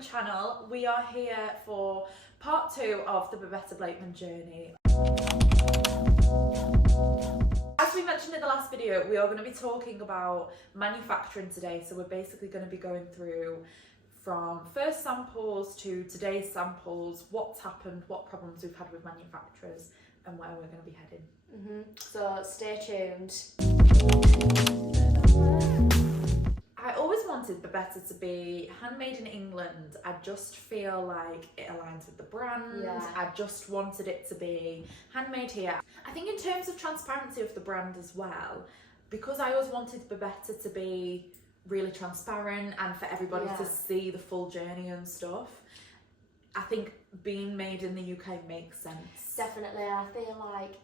Blakeman channel. We are here for part 2 of the Babetta Blakeman journey. As we mentioned in the last video, we are going to be talking about manufacturing today. So we're basically going to be going through from first samples to today's samples, what's happened, what problems we've had with manufacturers, and where we're going to be heading. So stay tuned. I always wanted Babetta to be handmade in England. I just feel like it aligns with the brand. Yeah. I just wanted it to be handmade here. I think in terms of transparency of the brand as well, because I always wanted Babetta to be really transparent and for everybody to see the full journey and stuff, I think being made in the UK makes sense. Definitely. I feel like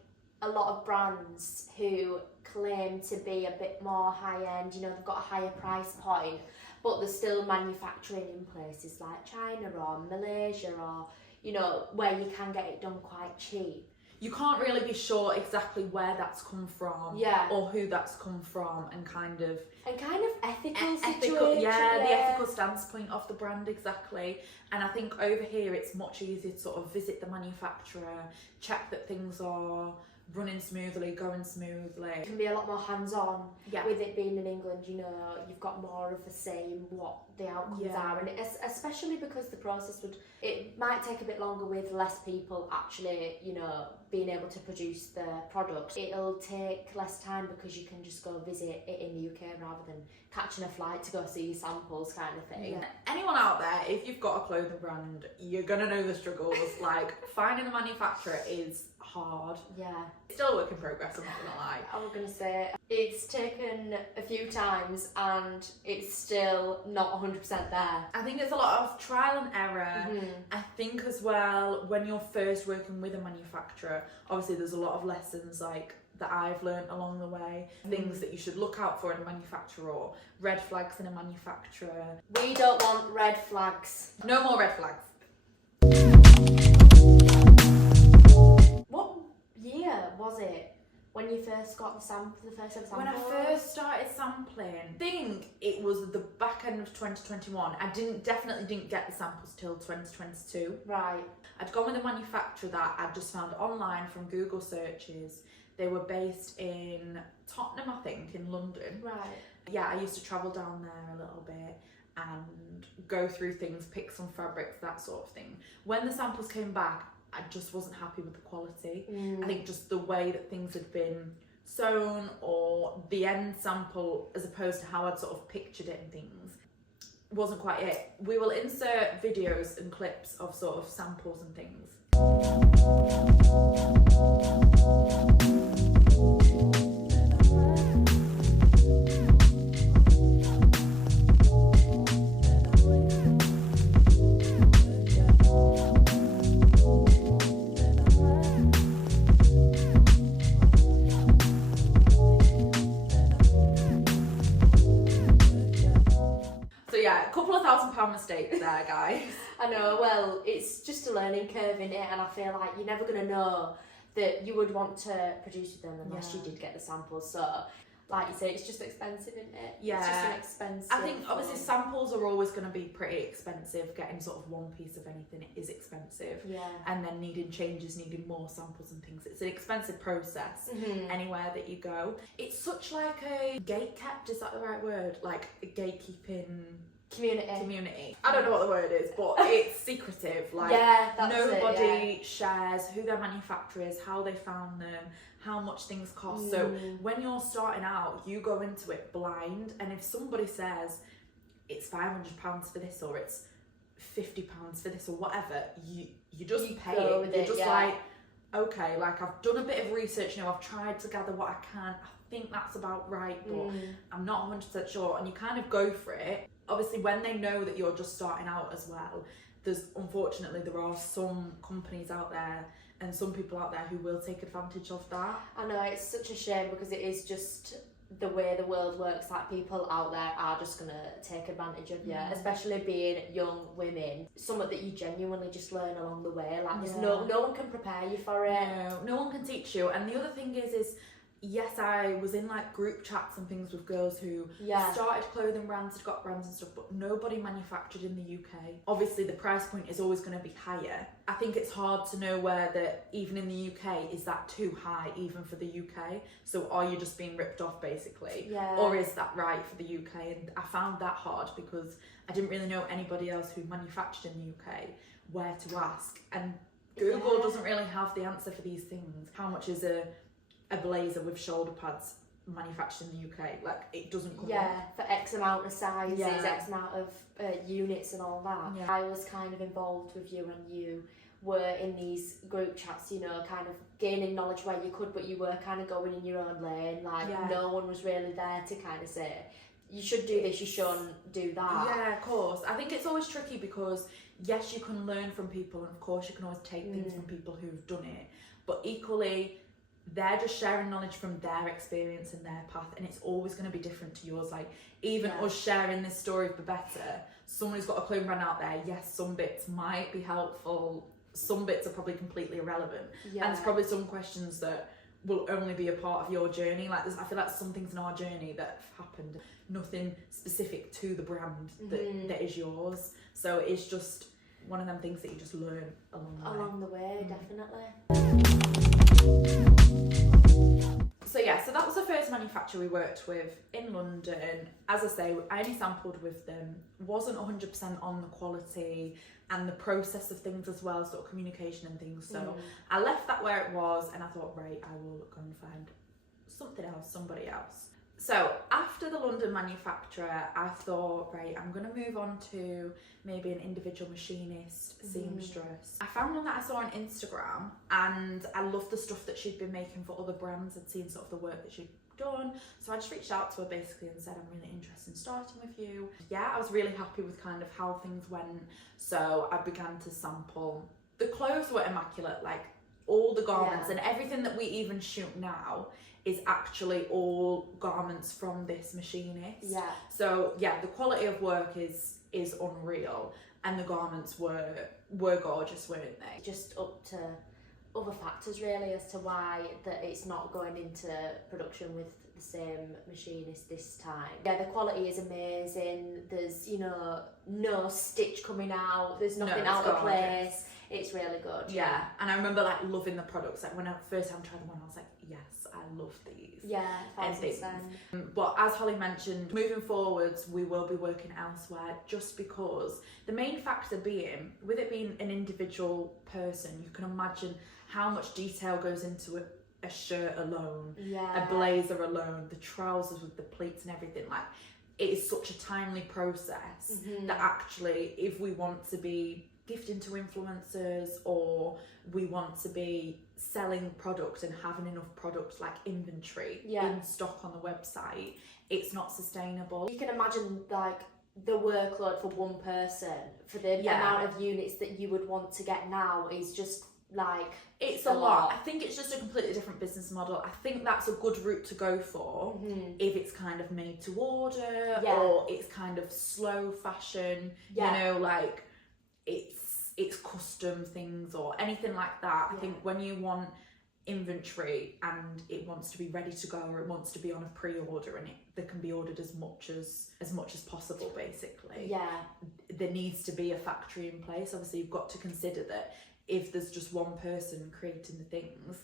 a lot of brands who claim to be a bit more high-end, you know, they've got a higher price point, but they're still manufacturing in places like China or Malaysia or, you know, where you can get it done quite cheap. You can't really be sure exactly where that's come from, or who that's come from, and kind of ethical situation. The ethical standpoint of the brand, exactly. And I think over here it's much easier to sort of visit the manufacturer, check that things are running smoothly, going smoothly. It can be a lot more hands-on with it being in England. You know, you've got more of a say in what the outcomes are, and especially because the process it might take a bit longer with less people actually, you know, being able to produce the product. It'll take less time because you can just go visit it in the UK rather than catching a flight to go see samples, kind of thing. Yeah. Anyone out there, if you've got a clothing brand, you're gonna know the struggles. Like, finding a manufacturer is hard. Yeah. It's still a work in progress, I'm not gonna lie. I was gonna say, it's taken a few times and it's still not 100% there. I think there's a lot of trial and error. I think as well, when you're first working with a manufacturer, obviously there's a lot of lessons like that I've learned along the way, things that you should look out for in a manufacturer, or red flags in a manufacturer. We don't want red flags. No more red flags. What year was it when you first got the first sample? When I first started sampling, I think it was the back end of 2021. I definitely didn't get the samples till 2022. Right. I'd gone with a manufacturer that I'd just found online from Google searches. They were based in Tottenham, I think, in London. Right. Yeah, I used to travel down there a little bit and go through things, pick some fabrics, that sort of thing. When the samples came back, I just wasn't happy with the quality. I think just the way that things had been sewn, or the end sample as opposed to how I'd sort of pictured it and things, wasn't quite it. We will insert videos and clips of sort of samples and things. A couple of £1,000 mistakes there, guys. I know, well, it's just a learning curve in it, and I feel like you're never going to know that you would want to produce with them unless you did get the samples. So, like you say, it's just expensive, isn't it? Yeah. It's just an expensive. I think obviously samples are always going to be pretty expensive. Getting sort of one piece of anything is expensive. Yeah. And then needing changes, needing more samples and things. It's an expensive process anywhere that you go. It's such like a gatekept, is that the right word? Like a gatekeeping community. I don't know what the word is, but it's secretive. Like nobody shares who their manufacturer is, how they found them, how much things cost. So when you're starting out, you go into it blind, and if somebody says it's £500 for this, or it's £50 for this, or whatever, you just pay it. You're just like, okay, like I've done a bit of research, you know, I've tried to gather what I can. I think that's about right, but I'm not 100% sure, and you kind of go for it. Obviously, when they know that you're just starting out as well, unfortunately there are some companies out there and some people out there who will take advantage of that. I know, it's such a shame because it is just the way the world works. Like, people out there are just gonna take advantage of you, especially being young women. Something that you genuinely just learn along the way. Like, no one can prepare you for it. No one can teach you. And the other thing is yes, I was in like group chats and things with girls who started clothing brands, had got brands and stuff, but nobody manufactured in the UK. Obviously the price point is always going to be higher. I think it's hard to know whether even in the UK, is that too high even for the UK? So are you just being ripped off basically? Or is that right for the UK? And I found that hard because I didn't really know anybody else who manufactured in the UK where to ask. And Google doesn't really have the answer for these things. How much is a blazer with shoulder pads manufactured in the UK? Like, it doesn't come up. For X amount of sizes, X amount of units and all that. I was kind of involved with you, and you were in these group chats, you know, kind of gaining knowledge where you could, but you were kind of going in your own lane. Like, no one was really there to kind of say, you should do this, you shouldn't do that. Yeah, of course. I think it's always tricky because, yes, you can learn from people, and of course you can always take things from people who've done it, but equally, they're just sharing knowledge from their experience and their path, and it's always going to be different to yours. Like, even us sharing this story of Babetta, someone who's got a clothing brand out there, yes, some bits might be helpful, some bits are probably completely irrelevant, and there's probably some questions that will only be a part of your journey. Like, I feel like some things in our journey that have happened, nothing specific to the brand that is yours. So it's just one of them things that you just learn along the way. Definitely. So so that was the first manufacturer we worked with in London. As I say, I only sampled with them, wasn't 100% on the quality and the process of things as well, sort of communication and things. So I left that where it was, and I thought, right, I will go and find something else, somebody else. So after the London manufacturer, I thought, right, I'm going to move on to maybe an individual machinist, seamstress. I found one that I saw on Instagram, and I loved the stuff that she'd been making for other brands. I'd seen sort of the work that she'd done. So I just reached out to her basically and said, I'm really interested in starting with you. Yeah, I was really happy with kind of how things went. So I began to sample. The clothes were immaculate, like all the garments and everything that we even shoot now is actually all garments from this machinist. Yeah. So yeah, the quality of work is unreal, and the garments were gorgeous, weren't they? Just up to other factors really as to why that it's not going into production with the same machinist this time. Yeah, the quality is amazing. There's, you know, no stitch coming out. There's nothing out of place. It's really good. Yeah, and I remember like loving the products. Like when I first time tried them on, I was like, yes, I love these. Yeah, 1,000%. But as Holly mentioned, moving forwards, we will be working elsewhere, just because the main factor being, with it being an individual person, you can imagine how much detail goes into a shirt alone, a blazer alone, the trousers with the pleats and everything. Like, it is such a timely process that actually, if we want to be gifting to influencers, or we want to be selling products and having enough products like inventory in stock on the website, it's not sustainable. You can imagine like the workload for one person for the amount of units that you would want to get now is just like, it's a lot. I think it's just a completely different business model. I think that's a good route to go for if it's kind of made to order or it's kind of slow fashion, you know, like it's custom things or anything like that. I think when you want inventory and it wants to be ready to go, or it wants to be on a pre-order, and that can be ordered as much as possible basically. There needs to be a factory in place. Obviously you've got to consider that if there's just one person creating the things,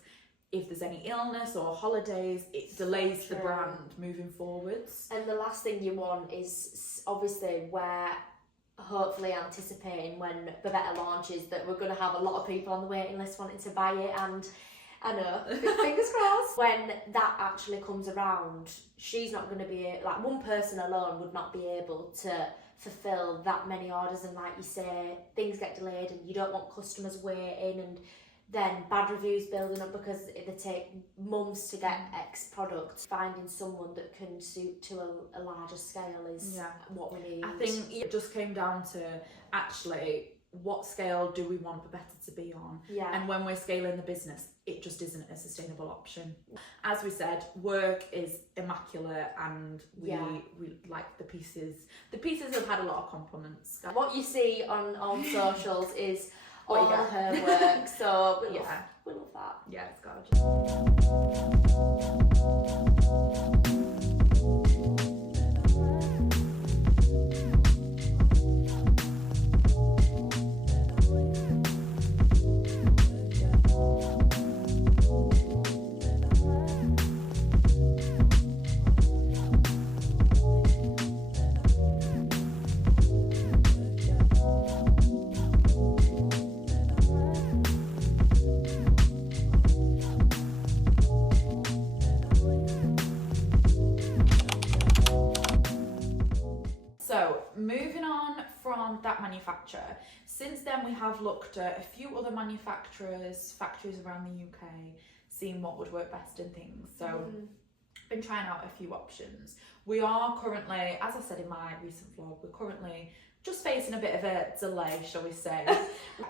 if there's any illness or holidays, it delays the brand moving forwards. And the last thing you want is, obviously, we're hopefully anticipating when Babetta launches that we're going to have a lot of people on the waiting list wanting to buy it, and I know, fingers crossed. When that actually comes around, she's not going to be, like, one person alone would not be able to fulfill that many orders, and like you say, things get delayed and you don't want customers waiting, and then bad reviews building up because they take months to get X products. Finding someone that can suit to a larger scale is what we need. I think it just came down to actually what scale do we want Babetta to be on, and when we're scaling the business, it just isn't a sustainable option. As we said, work is immaculate, and we like the pieces. The pieces have had a lot of compliments. What you see on socials is all her work, so we love that. Yeah, it's gorgeous. moving on from that manufacturer, since then we have looked at a few other manufacturers, factories around the UK, seeing what would work best and things. So been trying out a few options. We are currently, as I said in my recent vlog, we're currently just facing a bit of a delay, shall we say.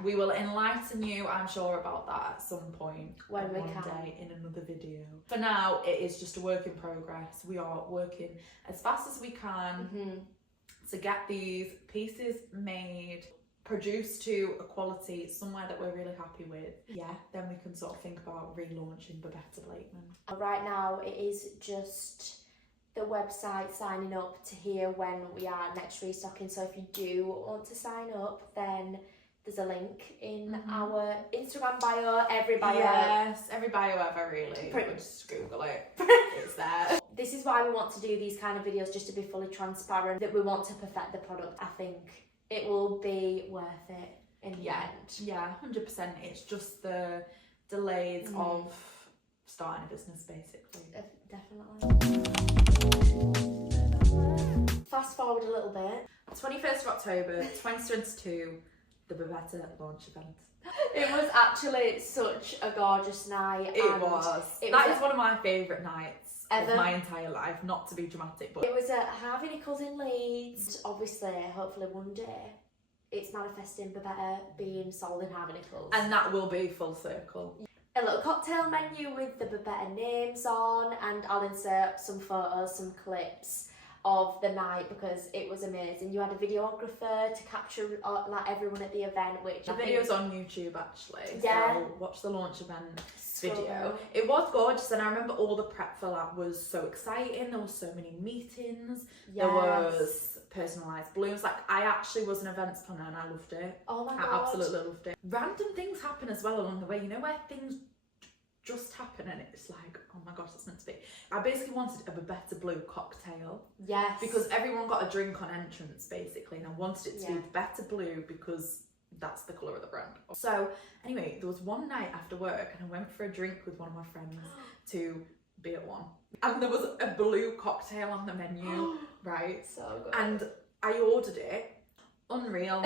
We will enlighten you, I'm sure, about that at some point when we one can. day in another video. For now, it is just a work in progress. We are working as fast as we can to get these pieces made, produced to a quality somewhere that we're really happy with. Yeah, then we can sort of think about relaunching Babetta Blakeman. Right now, it is just the website signing up to hear when we are next restocking. So if you do want to sign up, then there's a link in our Instagram bio, every bio. Yes, every bio ever, really. Just Google it. It's there. This is why we want to do these kind of videos, just to be fully transparent, that we want to perfect the product. I think it will be worth it in the end. Yeah, 100%. It's just the delays of starting a business, basically. Definitely. Fast forward a little bit. 21st of October 2022, the Babetta Launch Event. It was actually such a gorgeous night. It was. That is one of my favourite nights of my entire life, not to be dramatic, but it was at Harvey Nichols in Leeds. Obviously, hopefully one day, it's manifesting Babetta being sold in Harvey Nichols. And that will be full circle. A little cocktail menu with the Babetta names on, and I'll insert some photos, some clips of the night because it was amazing. You had a videographer to capture like everyone at the event, which the video's on YouTube actually. Yeah. So watch the launch event video. It was gorgeous, and I remember all the prep for that was so exciting. There was so many meetings. Yes. There was personalised balloons. Like, I actually was an events planner and I loved it. Oh my god. I absolutely loved it. Random things happen as well along the way, you know, where things just happen and it's like, oh my gosh, that's meant to be. I basically wanted a Babetta Blue cocktail. Yes. Because everyone got a drink on entrance basically, and I wanted it to be Babetta Blue because that's the colour of the brand. So anyway, there was one night after work and I went for a drink with one of my friends to be at one. And there was a blue cocktail on the menu, right? So good. And I ordered it. Unreal.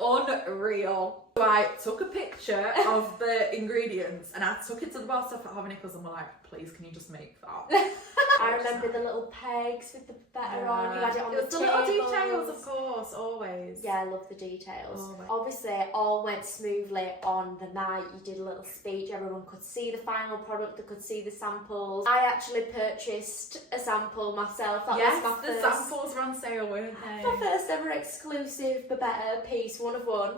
Unreal. So I took a picture of the ingredients and I took it to the bar staff at Harvey Nichols and we're like, please, can you just make that? I remember the little pegs with the Babetta on. You had it on the little details, of course, always. Yeah, I love the details. Always. Obviously, it all went smoothly on the night. You did a little speech. Everyone could see the final product. They could see the samples. I actually purchased a sample myself. That was my first. The samples were on sale, weren't they? My first ever exclusive Babetta piece, one of one.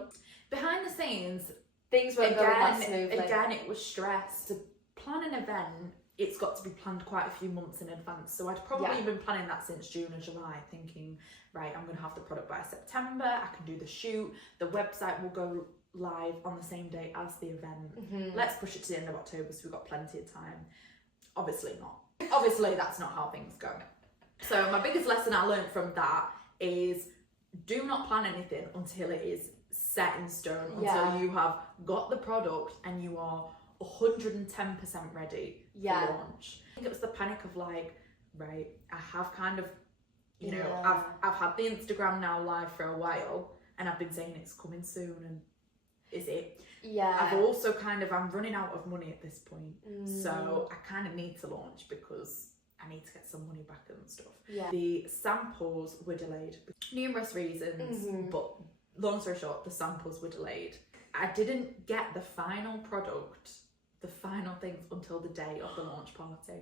Behind the scenes, things weren't going that smoothly. Again, it was stress. To plan an event, it's got to be planned quite a few months in advance. So I'd probably been planning that since June or July, thinking, right, I'm going to have the product by September, I can do the shoot, the website will go live on the same day as the event. Let's push it to the end of October so we've got plenty of time. Obviously not. Obviously that's not how things go. So my biggest lesson I learned from that is do not plan anything until it is set in stone, until you have got the product and you are 110% ready for launch. I think it was the panic of like, right, I have kind of, you know, I've had the Instagram now live for a while and I've been saying it's coming soon, and is it? Yeah. I've also I'm running out of money at this point, so I kind of need to launch because I need to get some money back and stuff. Yeah. The samples were delayed for numerous reasons, but long story short, the samples were delayed. I didn't get the final product, the final things, until the day of the launch party.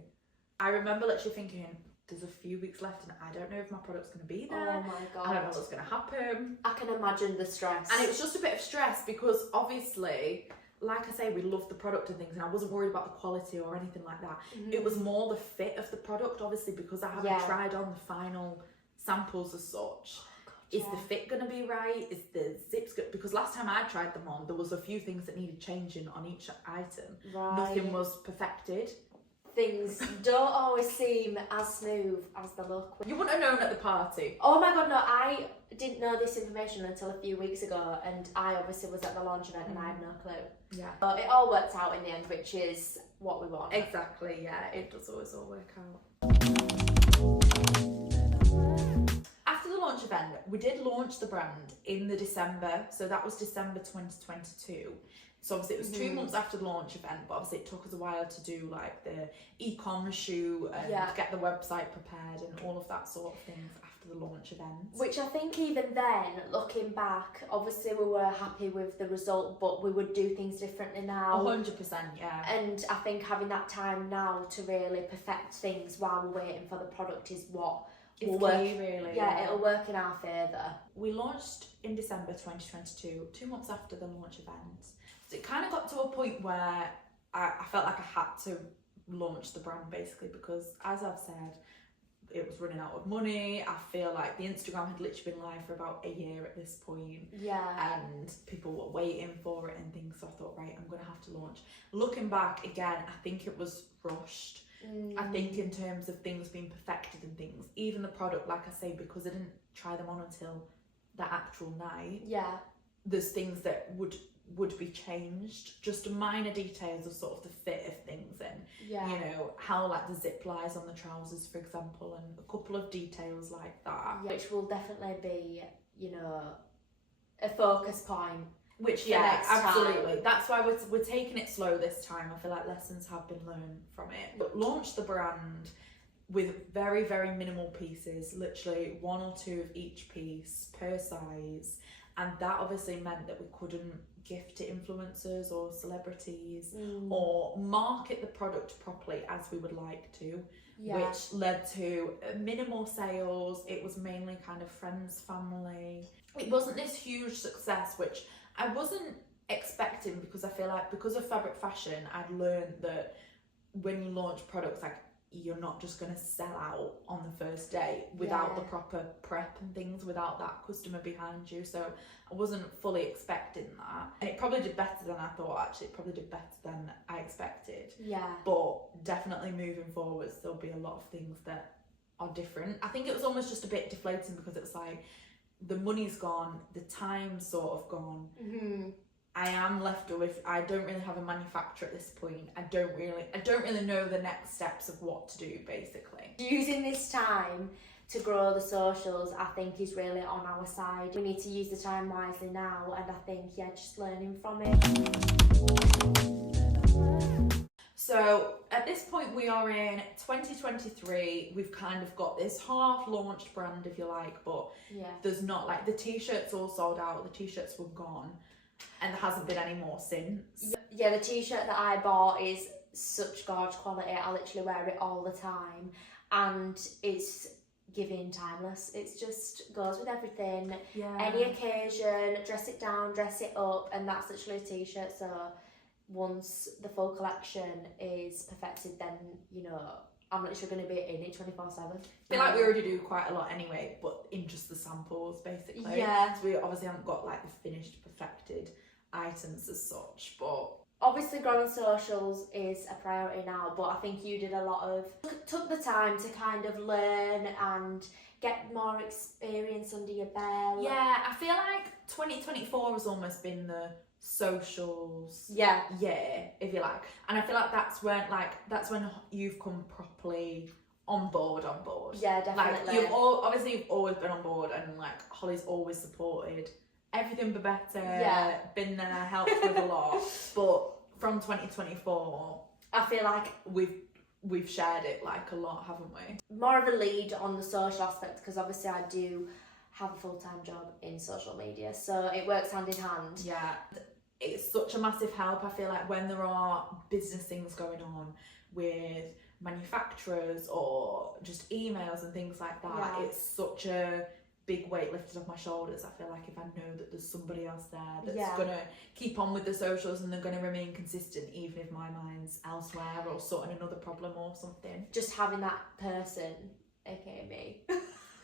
I remember literally thinking, there's a few weeks left and I don't know if my product's going to be there. Oh my god. I don't know what's going to happen. I can imagine the stress. And it was just a bit of stress because obviously, like I say, we love the product and things, and I wasn't worried about the quality or anything like that. It was more the fit of the product, obviously, because I haven't tried on the final samples as such. Is the fit going to be right? Is the zips good? Because last time I tried them on, there was a few things that needed changing on each item. Right. Nothing was perfected. Things don't always seem as smooth as they look. You wouldn't have known at the party. Oh my god, no, I didn't know this information until a few weeks ago, and I obviously was at the launch event and I had no clue. Yeah. But it all worked out in the end, which is what we want. Exactly, yeah, it does always all work out. After the launch event, we did launch the brand in the December, so that was December 2022. So obviously it was 2 months after the launch event, but obviously it took us a while to do like the e-com shoot and get the website prepared and all of that sort of things after the launch event. Which I think even then, looking back, obviously we were happy with the result, but we would do things differently now. 100%, yeah. And I think having that time now to really perfect things while we're waiting for the product is what will work. Really, yeah, it'll work in our favour. We launched in December 2022, 2 months after the launch event. So it kind of got to a point where I felt like I had to launch the brand basically, because as I've said, it was running out of money. I feel like the Instagram had literally been live for about a year at this point. Yeah. And people were waiting for it and things, so I thought, right, I'm going to have to launch. Looking back again, I think it was rushed. I think in terms of things being perfected and things, even the product, like I say, because I didn't try them on until the actual night. Yeah. There's things that would be changed, just minor details of sort of the fit of things, and you know how like the zip lies on the trousers, for example, and a couple of details like that, which will definitely be, you know, a focus point. Which absolutely. That's why we're taking it slow this time. I feel like lessons have been learned from it. But launch the brand with very, very minimal pieces, literally 1 or 2 of each piece per size. And that obviously meant that we couldn't gift to influencers or celebrities or market the product properly as we would like to, which led to minimal sales. It was mainly kind of friends, family. It wasn't this huge success, which I wasn't expecting, because I feel like because of fabric fashion, I'd learned that when you launch products, like, you're not just going to sell out on the first day without the proper prep and things, without that customer behind you. So I wasn't fully expecting that, and it probably did better than I thought. Actually, it probably did better than I expected. But definitely moving forwards, there'll be a lot of things that are different. I think it was almost just a bit deflating, because it's like the money's gone, the time's sort of gone. I am left with, I don't really have a manufacturer at this point. I don't really know the next steps of what to do, basically. Using this time to grow the socials, I think, is really on our side. We need to use the time wisely now, and I think, just learning from it. So at this point we are in 2023, we've kind of got this half-launched brand, if you like, but there's not, like, the t-shirts all sold out, the t-shirts were gone. And there hasn't been any more since. Yeah, the t-shirt that I bought is such gorgeous quality. I literally wear it all the time, and it's giving timeless. It just goes with everything. Any occasion, dress it down, dress it up, and that's literally a t-shirt. So once the full collection is perfected, then, you know, I'm literally going to be in it 24/7. I feel like we already do quite a lot anyway, but in just the samples, basically. So we obviously haven't got like the finished, perfected items as such, but obviously growing socials is a priority now. But I think you did a lot of, took the time to kind of learn and get more experience under your belt. I feel like 2024 has almost been the socials if you like, and I feel like that's when you've come properly on board. Definitely. Like, you've always been on board, and like Holly's always supported everything Babetta, been there, helped with a lot. But from 2024, I feel like we've shared it like a lot, haven't we? More of a lead on the social aspect, because obviously I do have a full-time job in social media, so it works hand in hand. It's such a massive help. I feel like when there are business things going on with manufacturers or just emails and things like that, it's such a big weight lifted off my shoulders. I feel like if I know that there's somebody else there that's gonna keep on with the socials and they're gonna remain consistent, even if my mind's elsewhere or sorting another problem or something. Just having that person, aka me.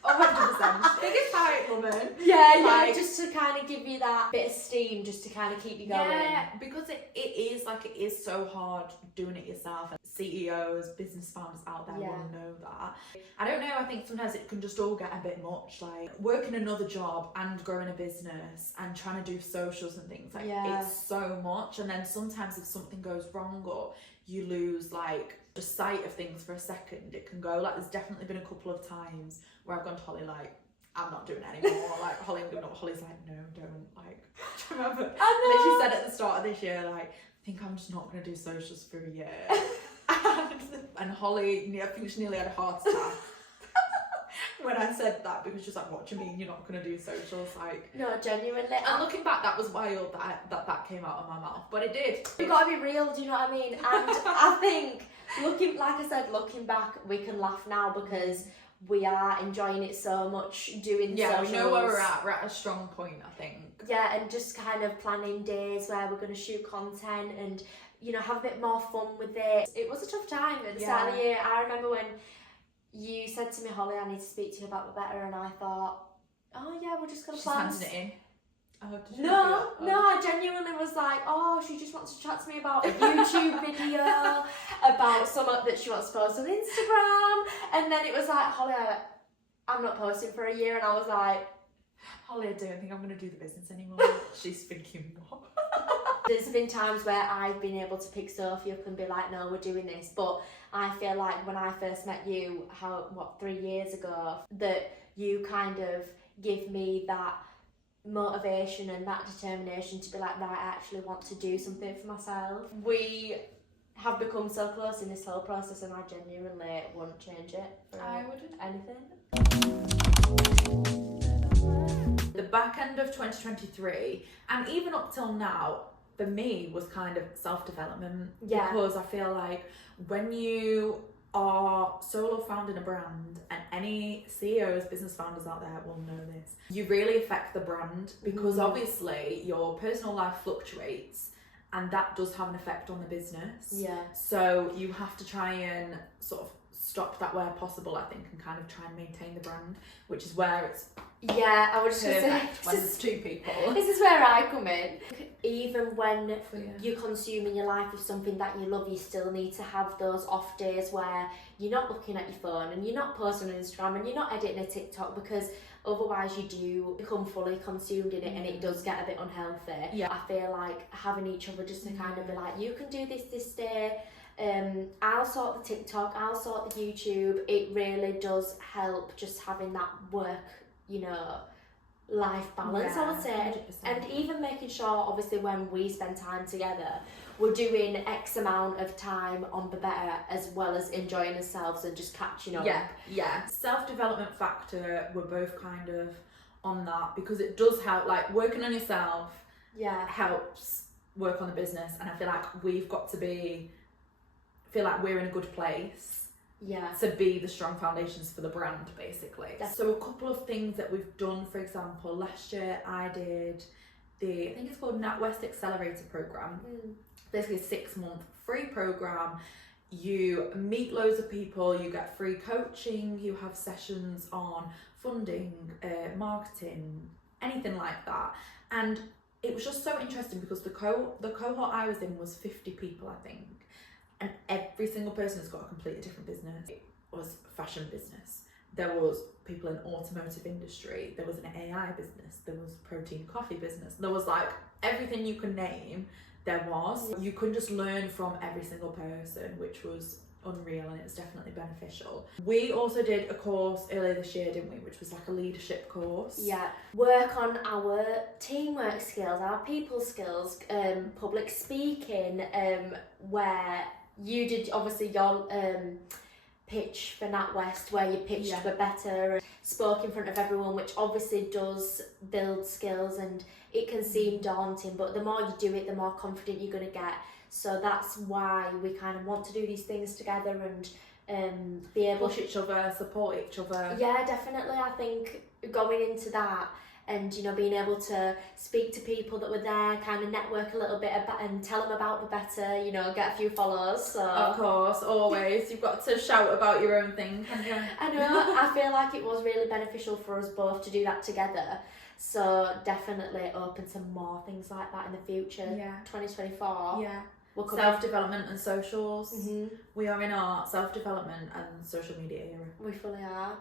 100%. Biggest height woman. Just to kind of give you that bit of steam, just to kind of keep you going. Because it is so hard doing it yourself. And CEOs, business founders out there will know that. I don't know, I think sometimes it can just all get a bit much, like working another job and growing a business and trying to do socials and things, like it's so much. And then sometimes if something goes wrong or you lose like the sight of things for a second, it can go, like, there's definitely been a couple of times where I've gone to Holly like, I'm not doing it anymore. Like, Holly's like, no, don't. Like, do you remember? I know. She said at the start of this year, like, I think I'm just not going to do socials for a year. and Holly, I think she nearly had a heart attack. When I said that, because she's like, what do you mean you're not going to do socials? Like, no, genuinely. And looking back, that was wild that came out of my mouth, but it did. You've got to be real, do you know what I mean? And I think, looking back, we can laugh now because we are enjoying it so much doing socials. We know where we're at. We're at a strong point, I think. Yeah, and just kind of planning days where we're going to shoot content and, you know, have a bit more fun with it. It was a tough time at the start of the year. I remember when you said to me, Holly, I need to speak to you about Babetta, and I thought, oh yeah, we're just going to plan. She's handing it in. Oh, did you No, I genuinely was like, oh, she just wants to chat to me about a YouTube video, about something that she wants to post on Instagram, and then it was like, Holly, I'm not posting for a year, and I was like, Holly, I don't think I'm going to do the business anymore. She's thinking what? There's been times where I've been able to pick Sophie up and be like, no, we're doing this, but I feel like when I first met you, 3 years ago, that you kind of give me that motivation and that determination to be like, right, I actually want to do something for myself. We have become so close in this whole process, and I genuinely wouldn't change it for anything. The back end of 2023, and even up till now, for me, was kind of self-development. Yeah. Because I feel like when you are solo founding a brand, and any CEOs, business founders out there will know this, you really affect the brand, because obviously your personal life fluctuates, and that does have an effect on the business. Yeah. So you have to try and sort of stop that where possible, I think, and kind of try and maintain the brand, which is where it's I would just say when there's two people. This is where I come in. Even when you're consuming your life with something that you love, you still need to have those off days where you're not looking at your phone and you're not posting on Instagram and you're not editing a TikTok, because otherwise you do become fully consumed in it and it does get a bit unhealthy. Yeah. I feel like having each other just to kind of be like, you can do this day, I'll sort the TikTok, I'll sort the YouTube. It really does help just having that work, you know, life balance, I would say. 100%. And even making sure, obviously, when we spend time together, we're doing X amount of time on Babetta as well as enjoying ourselves and just catching up. Yeah. Self-development factor, we're both kind of on that, because it does help, like, working on yourself helps work on the business, and I feel like we've got to feel like we're in a good place to be the strong foundations for the brand, basically. So a couple of things that we've done, for example, last year I did I think it's called NatWest Accelerator Program. Basically a 6-month free program. You meet loads of people, you get free coaching, you have sessions on funding, marketing, anything like that. And it was just so interesting because the cohort I was in was 50 people, I think. And every single person has got a completely different business. It was a fashion business. There was people in automotive industry. There was an AI business. There was protein coffee business. There was like everything you can name. There was. You could just learn from every single person, which was unreal, and it was definitely beneficial. We also did a course earlier this year, didn't we? Which was like a leadership course. Yeah. Work on our teamwork skills, our people skills, public speaking, where you did obviously your pitch for NatWest, where you pitched Babetta and spoke in front of everyone, which obviously does build skills, and it can seem daunting, but the more you do it, the more confident you're going to get. So that's why we kind of want to do these things together and be able to push each other, support each other. Yeah, definitely. I think going into that, and you know, being able to speak to people that were there, kind of network a little bit about, and tell them about Babetta, you know, get a few follows. So of course, always you've got to shout about your own thing. I know. I feel like it was really beneficial for us both to do that together. So definitely open to more things like that in the future. 2024. Yeah. Self-development and socials. We are in our self-development and social media era. We fully are.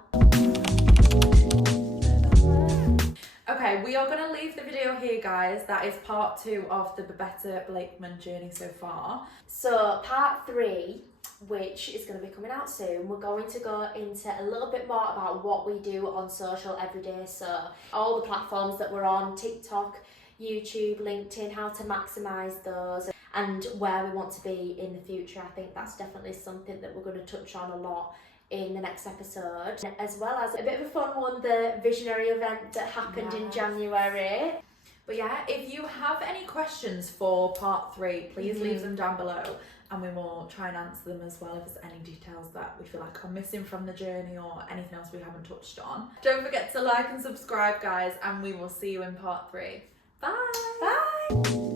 Okay, Okay, we are going to leave the video here, guys. That is part 2 of the Babetta Blakeman journey so far. So part 3, which is going to be coming out soon, we're going to go into a little bit more about what we do on social every day. So all the platforms that we're on, TikTok, YouTube, LinkedIn, how to maximise those, and where we want to be in the future. I think that's definitely something that we're going to touch on a lot in the next episode, as well as a bit of a fun one, the visionary event that happened in January. But yeah, if you have any questions for part 3, please leave them down below, and we will try and answer them as well if there's any details that we feel like are missing from the journey or anything else we haven't touched on. Don't forget to like and subscribe, guys, and we will see you in part 3. Bye! Bye!